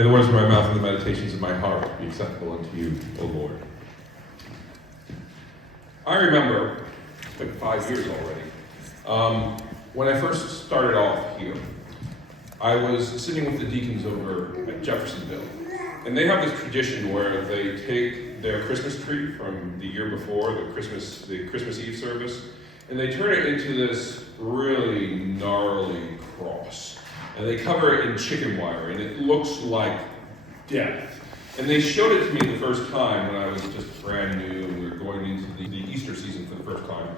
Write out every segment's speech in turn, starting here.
May the words of my mouth and the meditations of my heart be acceptable unto you, O Lord. I remember, it's been 5 years already, when I first started off here, I was sitting with the deacons over at Jeffersonville. And they have this tradition where they take their Christmas tree from the year before, the Christmas Eve service, and they turn it into this really gnarly cross. And they cover it in chicken wire, and it looks like death. And they showed it to me the first time when I was just brand new, and we were going into the Easter season for the first time.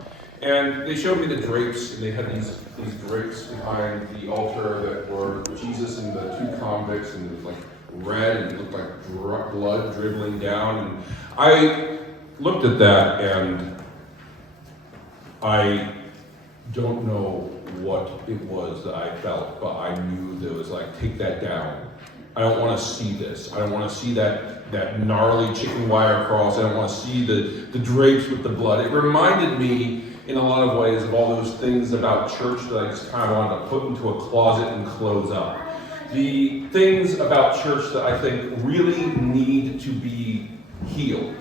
And they showed me the drapes, and they had these drapes behind the altar that were Jesus and the two convicts, and it was like red, and it looked like blood dribbling down. And I looked at that, and I don't know what it was that I felt, but I knew that it was like, take that down. I don't want to see this. I don't want to see that gnarly chicken wire cross. I don't want to see the drapes with the blood. It reminded me in a lot of ways of all those things about church that I just kind of wanted to put into a closet and close up. The things about church that I think really need to be healed.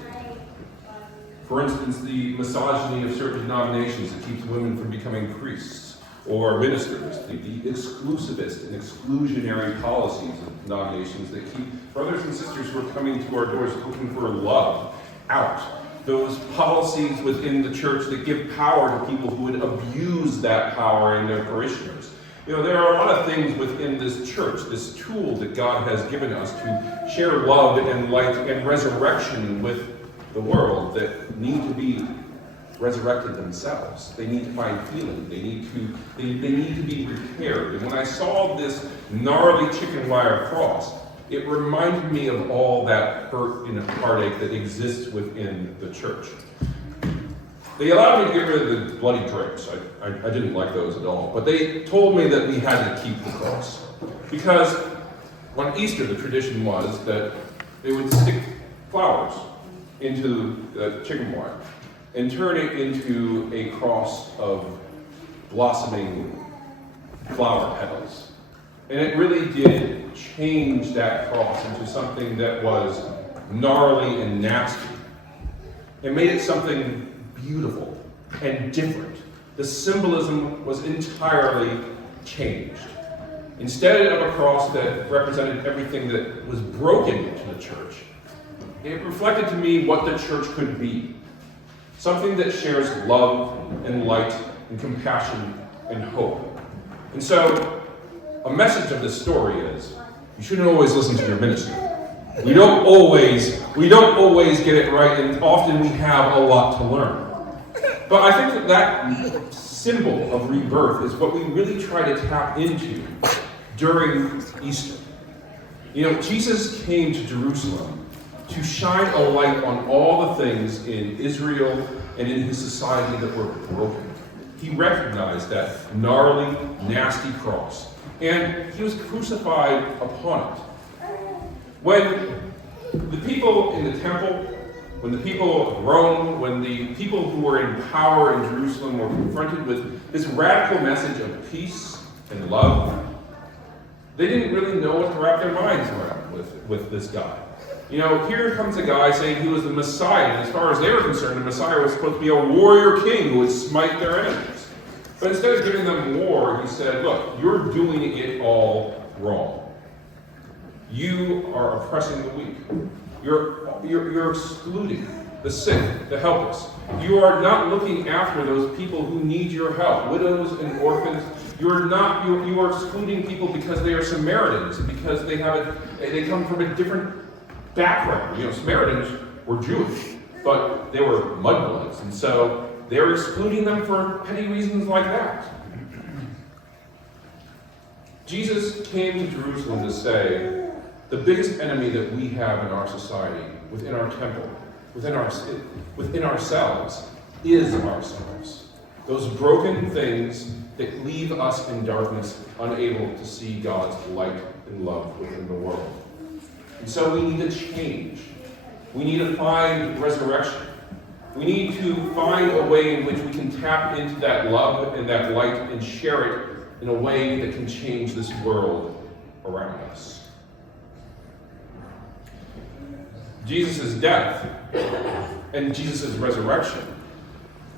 For instance, the misogyny of certain denominations that keeps women from becoming priests or ministers, the exclusivist and exclusionary policies of denominations that keep brothers and sisters who are coming to our doors looking for love out. Those policies within the church that give power to people who would abuse that power in their parishioners. You know, there are a lot of things within this church, this tool that God has given us to share love and light and resurrection with the world that need to be resurrected themselves. They need to find healing. They need to be repaired. And when I saw this gnarly chicken wire cross, it reminded me of all that hurt and heartache that exists within the church. They allowed me to get rid of the bloody drapes. I didn't like those at all. But they told me that we had to keep the cross. Because on Easter, the tradition was that they would stick flowers into the chicken wire and turn it into a cross of blossoming flower petals. And it really did change that cross into something that was gnarly and nasty. It made it something beautiful and different. The symbolism was entirely changed. Instead of a cross that represented everything that was broken to the church, it reflected to me what the church could be. Something that shares love and light and compassion and hope. And so, a message of this story is, you shouldn't always listen to your minister. We don't always get it right, and often we have a lot to learn. But I think that symbol of rebirth is what we really try to tap into during Easter. You know, Jesus came to Jerusalem to shine a light on all the things in Israel and in his society that were broken. He recognized that gnarly, nasty cross, and he was crucified upon it. When the people in the temple, when the people of Rome, when the people who were in power in Jerusalem were confronted with this radical message of peace and love, they didn't really know what to wrap their minds around with this guy. You know, here comes a guy saying he was the Messiah, and as far as they were concerned, the Messiah was supposed to be a warrior king who would smite their enemies. But instead of giving them war, he said, look, you're doing it all wrong. You are oppressing the weak. You're excluding the sick, the helpless. You are not looking after those people who need your help, widows and orphans. You are excluding people because they are Samaritans, because they come from a different background. You know, Samaritans were Jewish, but they were mudbloods, and so they're excluding them for petty reasons like that. Jesus came to Jerusalem to say, the biggest enemy that we have in our society, within our temple, within ourselves, is ourselves. Those broken things that leave us in darkness, unable to see God's light and love within the world. And so we need to change. We need to find resurrection. We need to find a way in which we can tap into that love and that light and share it in a way that can change this world around us. Jesus' death and Jesus' resurrection,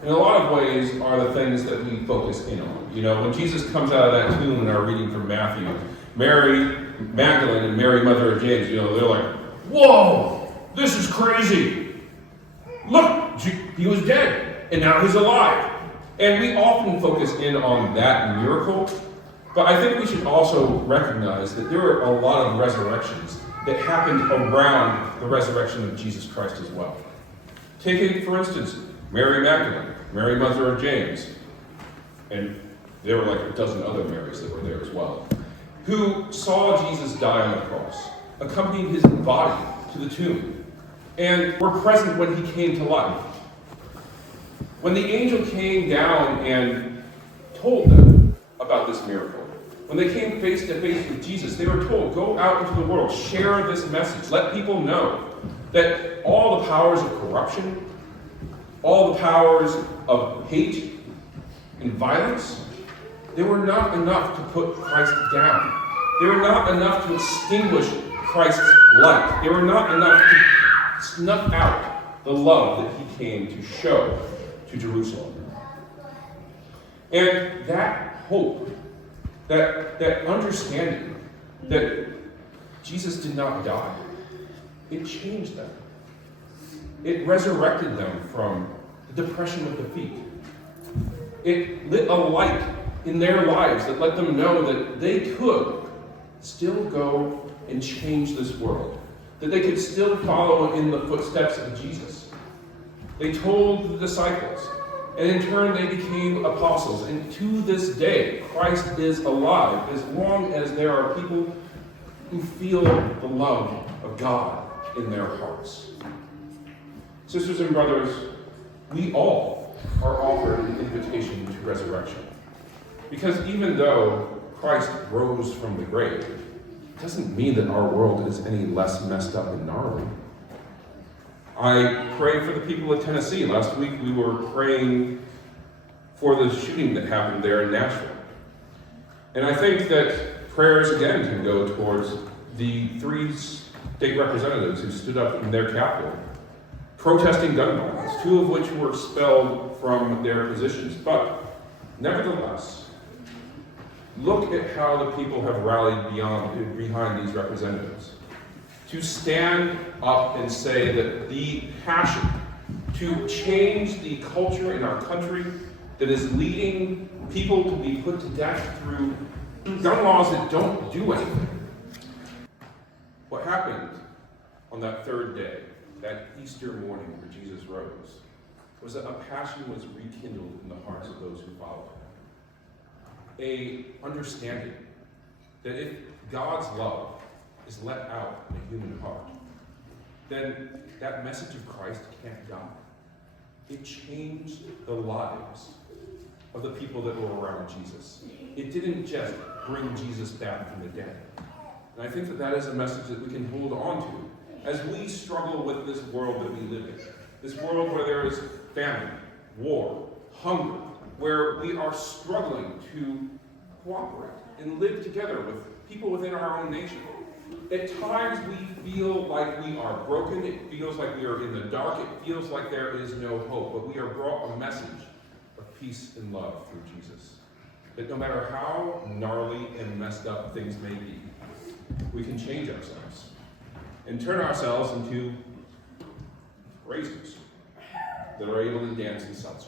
in a lot of ways, are the things that we focus in on. You know, when Jesus comes out of that tomb in our reading from Matthew, Mary Magdalene and Mary, mother of James, you know, they're like, whoa, this is crazy. Look, he was dead, and now he's alive. And we often focus in on that miracle, but I think we should also recognize that there are a lot of resurrections that happened around the resurrection of Jesus Christ as well. Take, for instance, Mary Magdalene, Mary, mother of James, and there were like a dozen other Marys that were there as well, who saw Jesus die on the cross, accompanied his body to the tomb, and were present when he came to life. When the angel came down and told them about this miracle, when they came face to face with Jesus, they were told, go out into the world, share this message, let people know that all the powers of corruption, all the powers of hate and violence, they were not enough to put Christ down. They were not enough to extinguish Christ's light. They were not enough to snuff out the love that he came to show to Jerusalem. And that hope, that understanding that Jesus did not die, it changed them. It resurrected them from the depression of defeat. It lit a light in their lives that let them know that they could still go and change this world, that they could still follow in the footsteps of Jesus. They told the disciples, and in turn they became apostles. And to this day, Christ is alive as long as there are people who feel the love of God in their hearts. Sisters and brothers, we all are offered an invitation to resurrection. Because even though Christ rose from the grave, it doesn't mean that our world is any less messed up and gnarly. I pray for the people of Tennessee. Last week we were praying for the shooting that happened there in Nashville. And I think that prayers again can go towards the 3 state representatives who stood up in their capital protesting gun violence, 2 of which were expelled from their positions. But nevertheless, look at how the people have rallied behind these representatives to stand up and say that the passion to change the culture in our country that is leading people to be put to death through gun laws that don't do anything. What happened on that 3rd day, that Easter morning where Jesus rose, was that a passion was rekindled in the hearts of those who followed him. A understanding that if God's love is let out in a human heart, then that message of Christ can't die. It changed the lives of the people that were around Jesus. It didn't just bring Jesus back from the dead. And I think that that is a message that we can hold on to as we struggle with this world that we live in. This world where there is famine, war, hunger, where we are struggling to cooperate and live together with people within our own nation. At times we feel like we are broken, it feels like we are in the dark, it feels like there is no hope, but we are brought a message of peace and love through Jesus. That no matter how gnarly and messed up things may be, we can change ourselves and turn ourselves into raisins that are able to dance in salsa.